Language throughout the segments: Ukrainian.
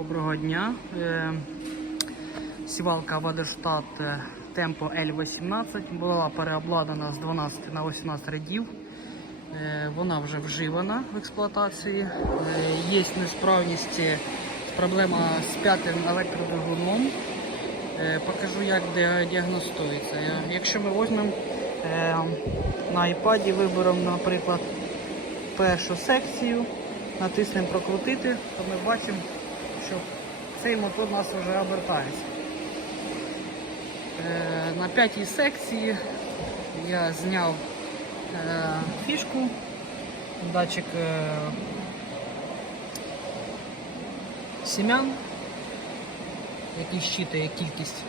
Доброго дня. Е, Сівалка Вадерштат е, Темпо L18 була переобладнана з 12 на 18 рядів. Е, Вона вже вживана в експлуатації. Є несправність, проблема з п'ятим електродвигуном. Покажу, як діагностується. Якщо ми візьмемо на iPad, виберемо, наприклад, першу секцію, натиснемо прокрутити, то ми бачимо, що цей мотор у нас вже обертається. Е, На п'ятій секції я зняв е, фішку, датчик е, сім'ян, який щитує кількість.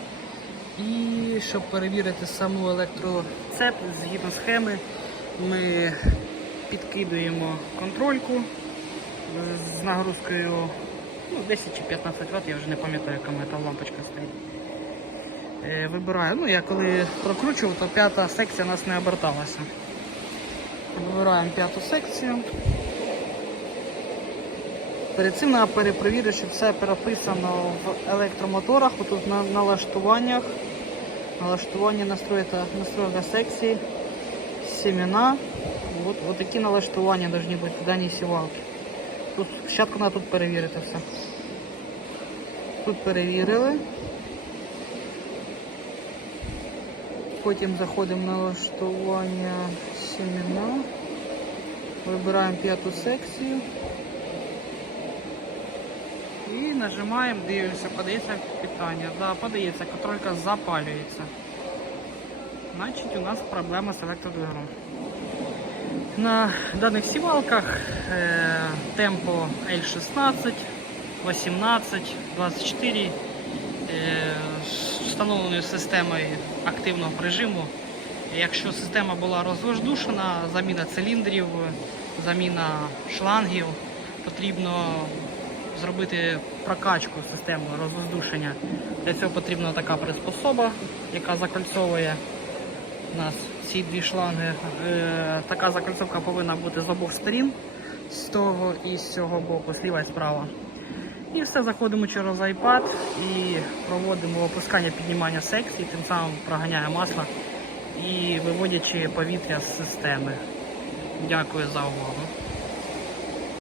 І щоб перевірити саму електроцеп, згідно схеми, ми підкидуємо контрольку з нагрузкою ну, 10 чи 15 Вт, я вже не пам'ятаю, яка мене там лампочка стоїть. Е, Вибираю, ну я коли прокручував, то п'ята секція нас не оберталася. Вибираємо п'яту секцію. Перед цим треба перепровірити, щоб все переписано в електромоторах, отут на налаштуваннях. Налаштування настроєта, настройка секції, семена. От, от такі налаштування повинні бути в даній сівалці. Тут спочатку треба тут перевірити все. Тут перевірили. Потім заходимо в налаштування семена. Вибираємо п'яту секцію. І нажимаємо, дивимося, подається питання. Да, подається, контролька запалюється. Значить у нас проблема з електродвигуном. На даних сівалках е, темпо L16, 18, 24 е, з встановленою системою активного режиму. Якщо система була розвоздушена, заміна циліндрів, заміна шлангів, потрібно зробити прокачку системи розвоздушення. Для цього потрібна така приспособа, яка закольцовує у нас ці дві шланги. Е, така закольцовка повинна бути з обох сторін, з того і з цього боку, зліва і справа. І все, заходимо через iPad і проводимо опускання піднімання секцій, тим самим проганяє масло і виводячи повітря з системи. Дякую за увагу.